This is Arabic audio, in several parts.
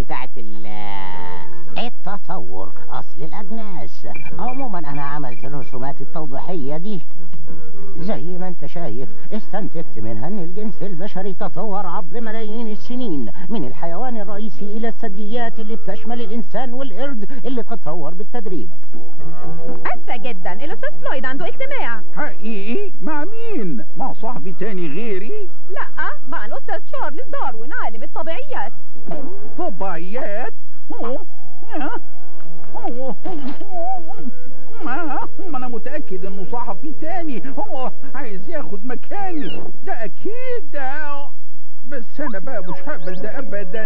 بتاعت التطور، اصل الاجناس. عموما انا عملت الرسومات التوضيحية دي زي ما انت شايف. استنتجت منها ان الجنس البشري تطور عبر ملايين السنين، من الحيوان الرئيسي الى الثدييات اللي بتشمل الانسان والقرد اللي تطور بالتدريج. اسفة جدا، الاستاذ فلويد عنده اجتماع. حقيقي؟ مع مين؟ مع صاحبي تاني غيري؟ لا، مع الاستاذ تشارلز داروين عالم الطبيعيات. طبيعيات؟ ما انا متأكد انه صحفي تاني هو عايز ياخد مكاني، ده اكيد. بس انا بقى مش هقبل ده ابدا.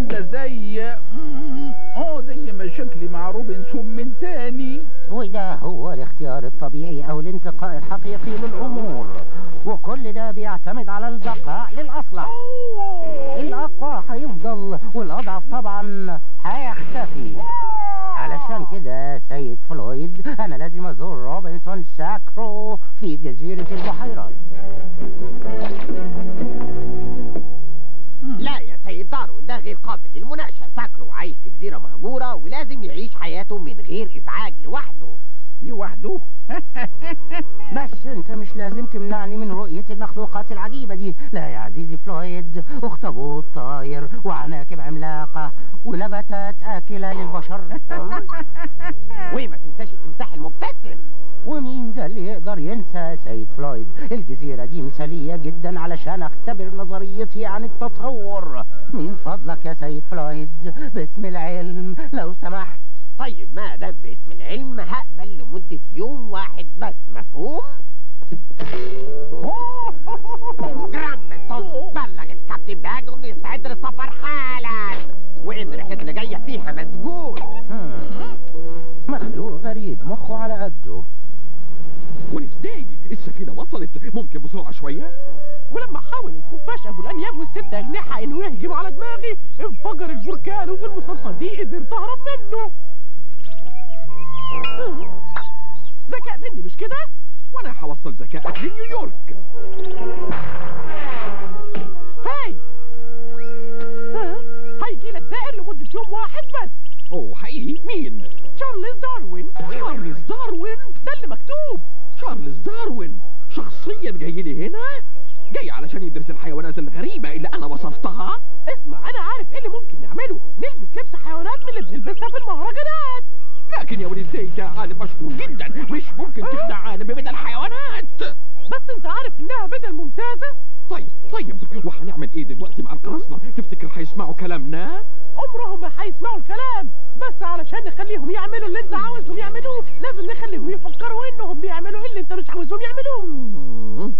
ده زي مشاكلي مع روبنسون من تاني. وده هو الاختيار الطبيعي او الانتقاء الحقيقي للامور، وكل ده بيعتمد على البقاء للاصلح. الاقوى هيفضل والاضعف طبعا هيختفي. علشان كده سيد فلويد انا لازم ازور روبنسون ساكرو في جزيرة البحيرات. لا يا سيد داروين، ده غير قابل للمناقشة. ساكرو عايش في جزيرة مهجورة ولازم يعيش حياته من غير ازعاج لوحده. لوحده؟ بس انت مش لازم تمنعني من رؤية المخلوقات العجيبة دي. لا يا عزيزي فلويد، اخطبوط طاير وعناكب عملاقة ونباتات آكلة للبشر. وما تنساش التمساح المبتسم. ومين ده اللي يقدر ينسى سيد فلويد؟ الجزيرة دي مثالية جدا علشان اختبر نظريتي عن التطور. من فضلك يا سيد فلويد باسم العلم لو سمحت. طيب ما دام باسم العلم هقبل لمدة يوم واحد بس، مفهوم؟ جرامبلتون بلغ الكابتن باجو انه يستعد للسفر حالا، وان رحلتنا اللي جايه فيها مسجون. مخلوق غريب مخه على قده. ونسداي السفينة وصلت، ممكن بسرعة شوية؟ ولما حاول الخفاش ابو الانياب والست اجنحة انه يهجم على دماغي انفجر البركان، وبالمصادفة دي قدرت اهرب منه. ذكاء مني مش كده؟ وانا هوصل ذكائك لنيويورك. هاي هيجي لك زائر لمدة يوم واحد بس. اوه حقيقي؟ مين؟ تشارلز داروين. تشارلز داروين؟ ده اللي مكتوب. تشارلز داروين شخصيا جاي لي هنا؟ جاي علشان يدرس الحيوانات الغريبة اللي انا وصفتها؟ اسمع، انا عارف ايه اللي ممكن نعمله. نلبس لبس حيوانات من اللي بنلبسها في المهرجانات. لكن يا ولدي ده عالم مشهور جدا، مش ممكن تخدع عالم ببدل الحيوانات. بس انت عارف انها بدل ممتازة. طيب وهنعمل ايه دلوقتي مع القراصنة؟ تفتكر هيسمعوا كلامنا؟ عمرهم ما هيسمعوا الكلام، بس علشان نخليهم يعملوا اللي انت عاوزهم يعملوه لازم نخليهم يفكروا انهم بيعملوا اللي انت مش عاوزهم يعملوه.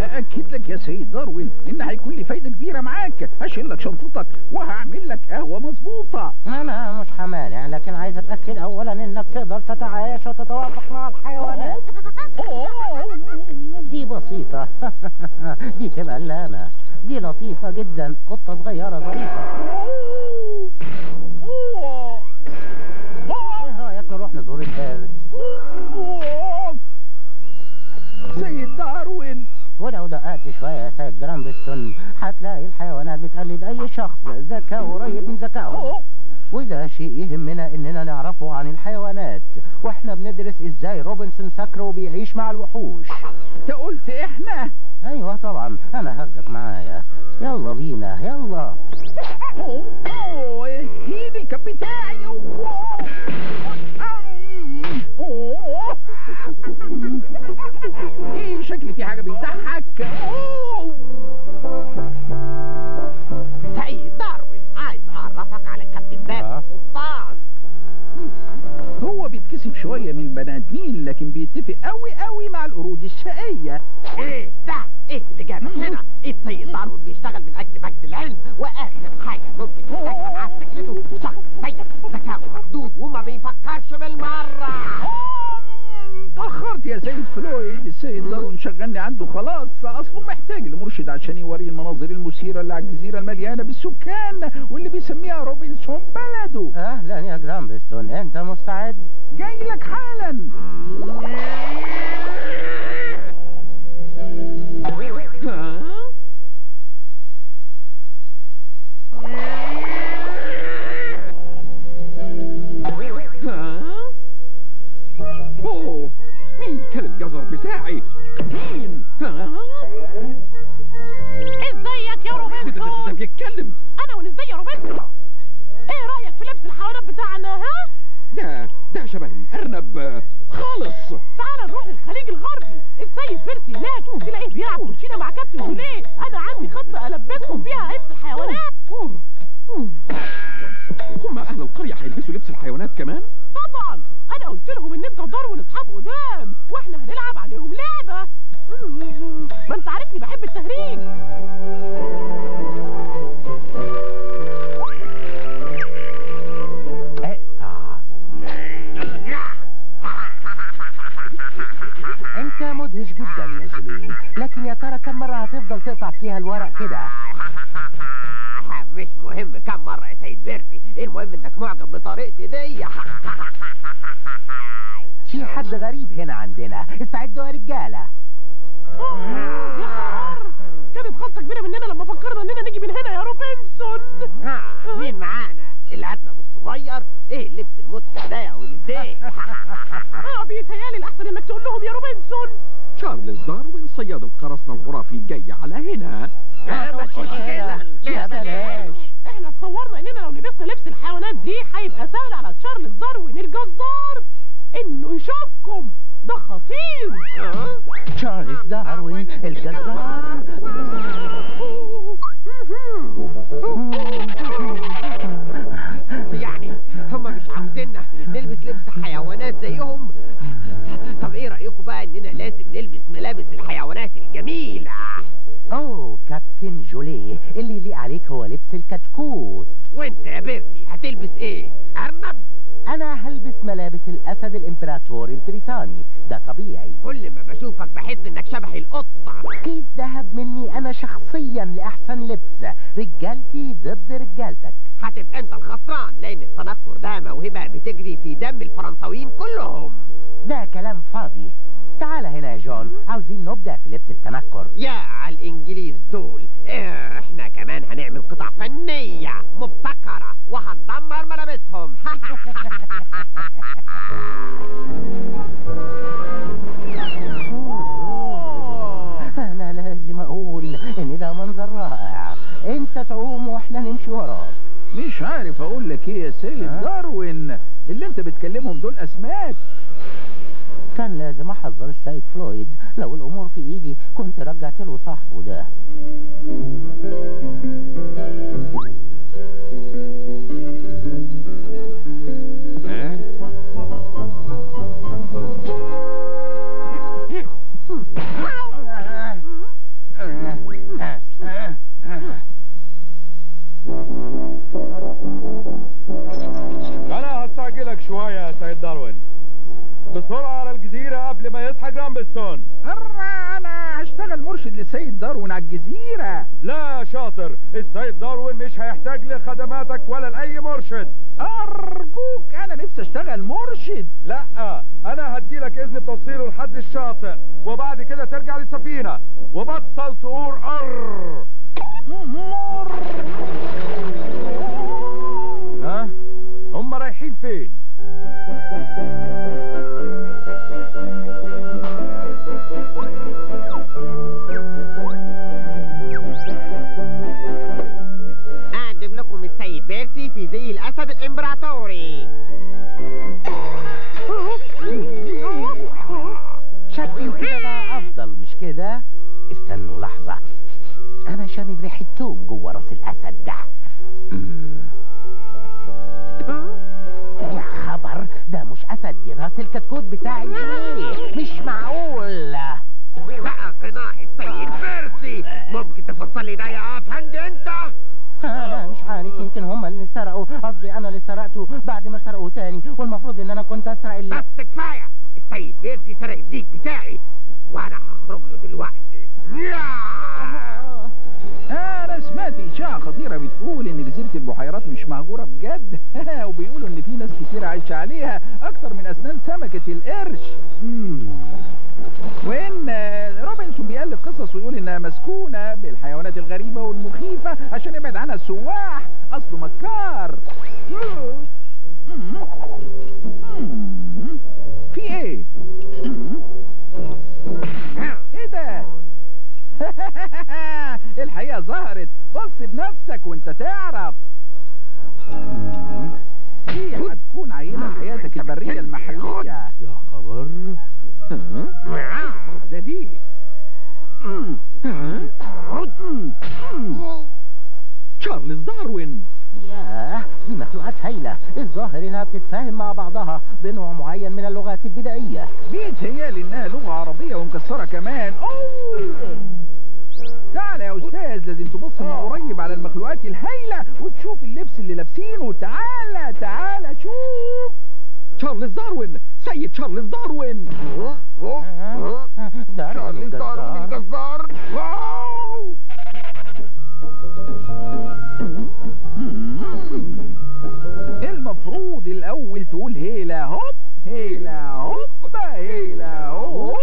أأكد لك يا سيد داروين إن هيكون لي فايدة كبيرة معاك. هشيل لك شنطتك وهعمل لك قهوة مظبوطة. أنا مش همانع، لكن عايز أتأكد أولا إنك تقدر تتعايش وتتوافق مع الحيوانات. دي بسيطة. دي تبقى اللامة. دي لطيفة جدا، قطة صغيرة ظريفة. ايه رأيك نروح نزور القرد؟ سيد داروين، ولو دققت شوية يا سيد جرامبستون هتلاقي الحيوانات بتقلد أي شخص ذكاء قريب من ذكائهم. وده شيء يهمنا إننا نعرفه عن الحيوانات، وإحنا بندرس إزاي روبنسون ساكرو بيعيش مع الوحوش. أنت قلت إحنا؟ أيوة طبعا، أنا هاخدك معايا. يلا بينا يلا. ايد الكب بتاعي. ايه شكلي في حاجة بيضحك. سيد داروين عايز اعرفك على الكابتن باجو قبطان. هو بيتكسف شوية من البني ادمين، لكن بيتفق قوي مع القرود الشقية. ايه ده؟ ايه اللي جابك هنا؟ السيد داروين بيشتغل من اجل مجد العلم، واخر حاجة ممكن تتكلم عن فكرته شخص سيء ذكاؤه محدود وما بيفكرش بالمرة. اتأخرت يا سيد فلويد. السيد داروين شغلني عنده خلاص، اصله محتاج لمرشد عشان يوريه المناظر المثيرة اللي على الجزيرة المليانة بالسكان واللي بيسميها روبنسون بلده. اهلا يا جرامبستون، انت مستعد؟ جاي لك حالا. ارنب خالص. تعال نروح للخليج الغربي. السيد بيرسي هناك تلاقيه بيلعب كوتشينه مع كابتن جوليه. انا عندي خطه البسهم فيها لبس الحيوانات. هم اهل القريه هيلبسوا لبس الحيوانات كمان؟ طبعا انا قلت لهم ان انت وداروين اصحاب قدام واحنا هنلعب عليهم لعبه. ما انت عارفني بحب التهريج. اقطع. انت مدهش جدا يا جوليه، لكن يا ترى كم مرة هتفضل تقطع فيها الورق كده؟ مش مهم كم مرة يا سيد بيرسي، المهم انك معجب بطريقتي دي. في حد غريب هنا عندنا، استعدوا يا رجالة. كانت غلطة كبيرة مننا لما فكرنا اننا نيجي من هنا يا روبنسون. مين معانا؟ الأرنب الصغير؟ ايه اللبس المضحك ده يا ولدي؟ بيتهيالي الأحسن انك تقول لهم يا روبنسون. تشارلز داروين صياد القرصنة الخرافي جاي على هنا. لا بلاش. احنا اتصورنا اننا لو لبسنا لبس الحيوانات دي هيبقى سهل على تشارلز داروين الجزار انه يشوفكم. ده خطير. تشارلز داروين الجزار. يعني هم مش عاوزيننا نلبس لبس حيوانات زيهم؟ طب ايه رأيكم بقى اننا لازم نلبس ملابس الحيوانات الجميلة؟ اوه كابتن جوليه، اللي يليق عليك هو لبس الكتكوت. وانت يا بيرسي هتلبس ايه؟ أرنب؟ انا هلبس ملابس الاسد الامبراطوري البريطاني، ده طبيعي. كل ما بشوفك بحس انك شبه القطة. كيس ذهب مني انا شخصيا لاحسن لبس، رجالتي ضد رجالتك. هتبقى انت الخسران لان التنكر ده موهبة بتجري في دم الفرنساويين كلهم. ده كلام فاضي. تعال هنا يا جون، عاوزين نبدأ في لبس التنكر. يا على الانجليز دول، احنا كمان هنعمل قطع فنية مبتكرة وهندمر ملابسهم. انا لازم اقول ان ده منظر رائع. انت تعوم واحنا نمشي وراك. مش عارف اقول لك ايه يا سيد داروين، اللي انت بتكلمهم دول اسماك. كان لازم احذر السيد فلويد، لو الامور في ايدي كنت رجعت له صاحبه ده. انا هستعجلك شوية يا سيد داروين، بسرعة على الجزيرة قبل ما يصحى جرامبلستون. انا هشتغل مرشد للسيد داروين على الجزيرة. لا يا شاطر، السيد داروين مش هيحتاج لخدماتك ولا لأي مرشد. ارجوك، انا نفسي اشتغل مرشد. لا، انا هديلك اذن بتوصيله لحد الشاطئ، وبعد كده ترجع للسفينة وبطل تقول ها؟ هم رايحين فين؟ اقدم لكم السيد بيرسي في زي الاسد الامبراطوري. شكله كده بقى افضل مش كده؟ استنوا لحظة، انا شامم ريحة توم جوه راس الاسد ده. يا خبر، ده مش اسد، دي راس الكتكوت بتاع الجوليه. مش معقول. بقى قناع السيد بيرسي، ممكن تفصل لي ده يا افندي انت؟ انا مش عارف، يمكن هم اللي سرقوا، قصدي انا اللي سرقته بعد ما سرقوا تاني، والمفروض ان انا كنت اسرق بس كفايه، السيد بيرسي سرق الديك بتاعي وانا هخرج له دلوقتي. انا سمعت اشاعة خطيرة بتقول ان جزيرة البحيرات مش مهجورة بجد. وبيقولوا ان في ناس كتير عايشة عليها اكتر من اسنان سمكة القرش. وان روبنسون بيألف قصص ويقول انها مسكونة بالحيوانات الغريبة والمخيفة عشان يبعد عنها السواح. اصله مكار. في ايه؟ ايه ده؟ الحقيقة ظهرت، بص بنفسك وانت تعرف. دي هتكون عينة حياتك ملك البرية المحلية. يا خبر. ده ليه؟ تشارلز داروين. ياه، دي مخلوقات هايلة. الظاهر انها بتتفاهم مع بعضها بنوع معين من اللغات البدائية. بيتهيألي انها لغة عربية ومكسرة كمان. تعال يا استاذ، لازم تبص من قريب على المخلوقات الهايلة وتشوف اللبس اللي لابسينه. تعال شوف. تشارلز داروين، سيد تشارلز داروين. تشارلز داروين الجزار. واو. المفروض الاول تقول هيلا هوب هيلا هوب هيلا هوب.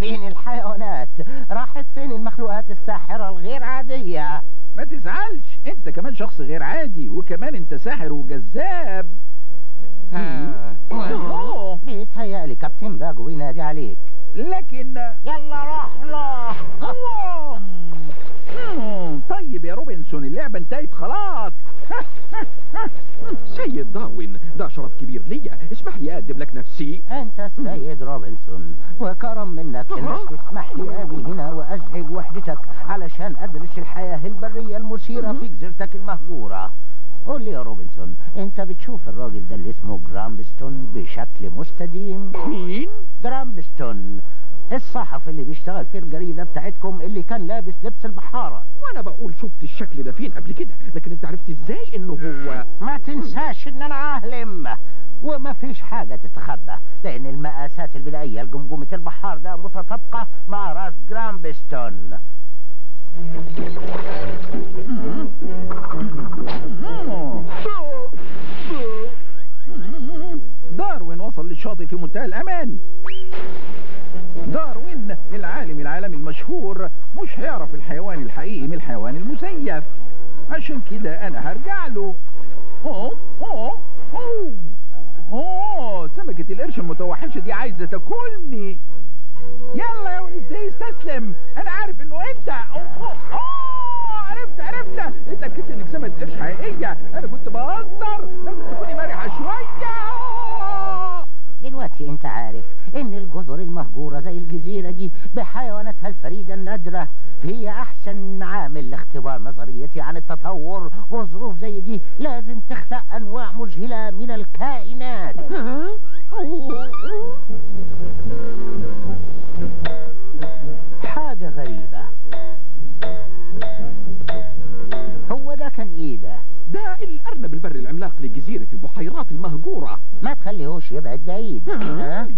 فين الحيوانات؟ راحت فين المخلوقات الساحرة الغير عادية؟ ما تزعلش، انت كمان شخص غير عادي، وكمان انت ساحر وجذاب. بيتهيألي كابتن باجو ينادي عليك. لكن يلا روح له. طيب يا روبنسون، اللعبة انتهت خلاص. سيد داروين، ده شرف كبير ليا، اسمح لي اقدم لك نفسي. انت السيد روبنسون، وكرم منك انك تسمح لي اجي هنا وازعج وحدتك علشان ادرس الحياة البرية المثيرة في جزيرتك المهجورة. قول لي يا روبنسون، انت بتشوف الراجل ده اللي اسمه جرامبستون بشكل مستديم؟ مين؟ جرامبستون، الصحفي اللي بيشتغل في الجريدة بتاعتكم اللي كان لابس لبس البحارة. وانا بقول شفت الشكل ده فين قبل كده، لكن انت عرفت ازاي انه هو؟ ما تنساش ان انا عالم، وما فيش حاجة تتخبى، لان المقاسات البدائية لجمجمة البحار ده متطابقة مع راس جرامبستون. داروين وصل للشاطئ في منتهى الأمان. داروين العالم العالمي المشهور مش هيعرف الحيوان الحقيقي من الحيوان المزيف، عشان كده أنا هرجع له. سمكة القرش المتوحشة دي عايزة تاكلني. يلا يا ولد ازاي استسلم، أنا عارف إنه أنت. عرفت اتأكدت إنك سمكة قرش حقيقية. أنا كنت بهزر، لازم تكوني مرحة شوية. دلوقتي انت عارف ان الجزر المهجورة زي الجزيرة دي بحيواناتها الفريدة النادرة هي احسن معامل لاختبار نظريتي عن التطور، وظروف زي دي لازم تخلق انواع مذهلة من الكائنات. حاجة غريبة. هو ده كان ايه ده؟ ده الارنب البري العملاق لجزيرة البحيرات المهجورة. ما تخليهوش يبعد بعيد.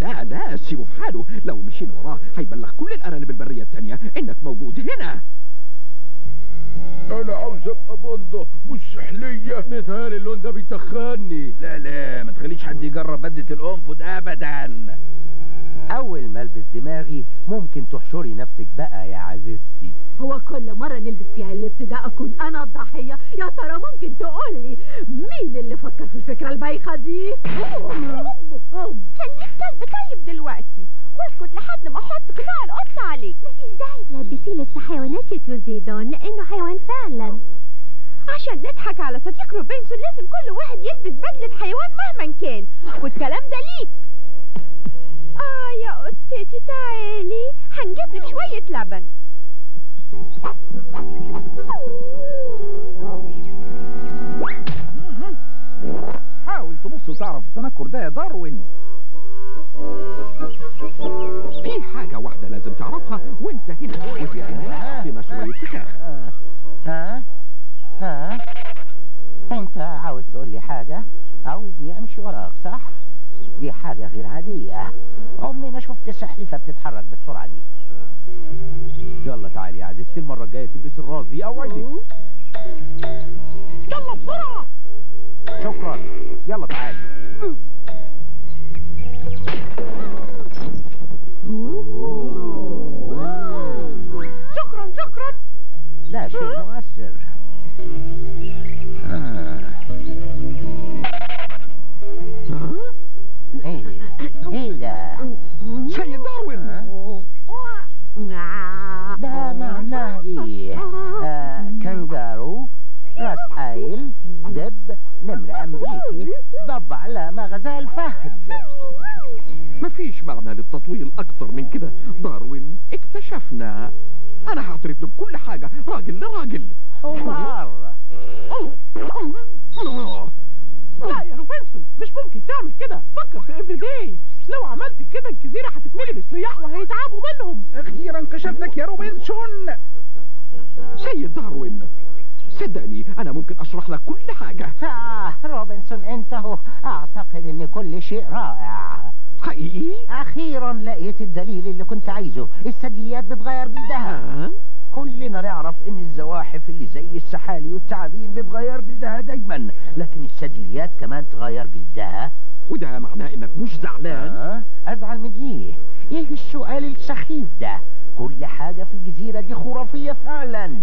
لا سيبه في حاله، لو مشينا وراه هيبلغ كل الارانب البرية التانية انك موجود هنا. انا عاوز ابقى بندة مش سحلية. متهيألي اللون ده بيتخني. لا ما تخليش حد يجرب بدة الأنفذ أبدا. اول ما البس دماغي ممكن تحشري نفسك بقى يا عزيزتي. هو كل مرة نلبس فيها اللبس ده أكون أنا الضحية؟ يا ترى ممكن تقولي مين اللي فكر في الفكرة البايخة دي؟ خليك كلب طيب دلوقتي، واسكت لحد ما أحط قناع القط عليك. مفيش داعي تلبسيه لبس حيوانات يا توزيدون، لأنه حيوان فعلا. عشان نضحك على صديق روبنسون لازم كل واحد يلبس بدلة حيوان مهما كان، والكلام ده ليك. يا قطتي تعالي هنجيب لك شوية لبن. حاول تبص وتعرف التنكر ده يا داروين. في حاجة واحدة لازم تعرفها وانت هنا، وهي انك تعطينا شوية فكاهة. انت عاوز تقول لي حاجة؟ عاوزني امشي وراك صح؟ دي حاجة غير عادية، عمري ما شفت سحلفة بتتحرك بالسرعة دي. يلا تعالي يا عزيزتي، المرة الجاية تلبس الراس دي اوعدك. يلا بسرعة. شكرا، يلا تعالي. شكرا. ده شيء مؤثر. ايه ده؟ سيد داروين. ده معناه ايه؟ كانجارو، راس حايل، دب، نمر أمريكي ضب على غزال فهد. مفيش معنى للتطويل اكتر من كده. داروين اكتشفنا. انا هعترف له بكل حاجة، راجل لراجل. حمار. لا يا روبنسون، مش ممكن تعمل كده. فكر في افري داي. لو عملت كده الجزيرة هتتملي بالسياح وهيتعبوا منهم. اخيرا كشفتك يا روبنسون. سيد داروين، صدقني انا ممكن اشرح لك كل حاجة. روبنسون انت هو. اعتقد ان كل شيء رائع. حقيقي؟ اخيرا لقيت الدليل اللي كنت عايزه. الثدييات بتغير جلدها. كلنا نعرف ان الزواحف اللي زي السحالي والتعابين بتغير جلدها دايما، لكن الثدييات كمان تغير جلدها. وده معناه انك مش زعلان؟ ازعل من ايه؟ ايه السؤال السخيف ده؟ كل حاجة في الجزيرة دي خرافية فعلا.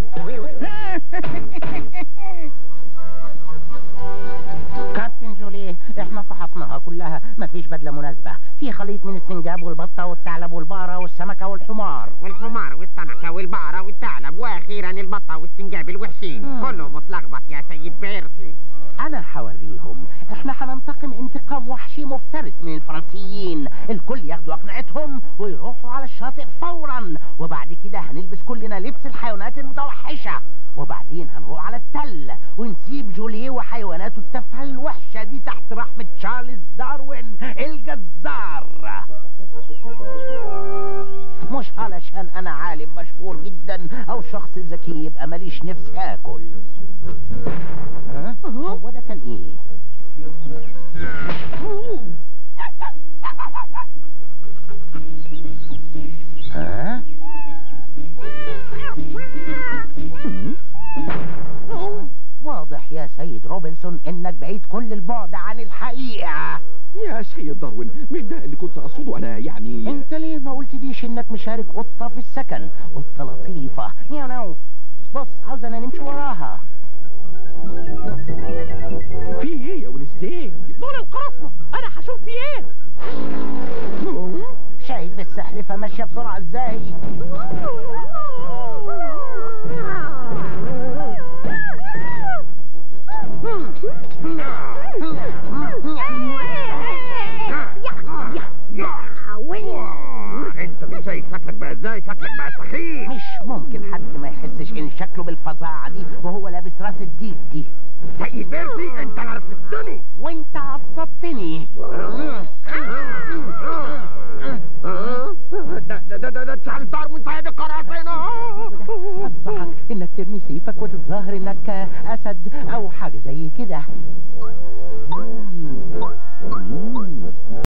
كابتن جولي، احنا فحصناها كلها، مفيش بدلة مناسبة. في خليط من السنجاب والبطة والثعلب والبقرة والسمكة والحمار. والحمار والسمكة والبقرة والثعلب واخيرا البطة والسنجاب الوحشين. كله متلخبط يا سيد بيرسي. انا هوريهم. احنا هننتقم انتقام وحشي مفترس من الفرنسيين. الكل ياخدوا اقنعتهم ويروحوا على الشاطئ فورا، وبعد كده هنلبس كلنا لبس الحيوانات المتوحشة، وبعدين هنروح على التل ونسيب جوليه وحيواناته التافهة الوحشة دي تحت رحمة تشارلز داروين الجزار. مش علشان انا عالم مشهور جدا او شخص ذكي يبقى ماليش نفس اكل. هو ده كان ايه؟ واضح يا سيد روبنسون انك بعيد كل البعد عن الحقيقة. يا سيد داروين، مش ده اللي كنت اقصده انا يعني. انت ليه ما قلتليش انك مشارك قطة في السكن؟ قطة لطيفة. نيو نو. بص، عاوزنا نمشي وراها. في ايه يا ونسداي؟ دول القراصنة، انا هشوف في ايه. شايف السحلفة ماشية بسرعة ازاي؟ انت مش شايف شكلك بقى ازاي؟ شكلك بقى سخيف. مش ممكن حد ما يحسش ان شكله بالفظاعة دي وهو لابس راس الديك دي. سيد بيرسي، انت نرفزتني وانت عصبتني. ده تشارلز داروين سيد القراصنة. أصبحك انك ترمي سيفك وتتظاهر انك اسد او حاجة زي كده.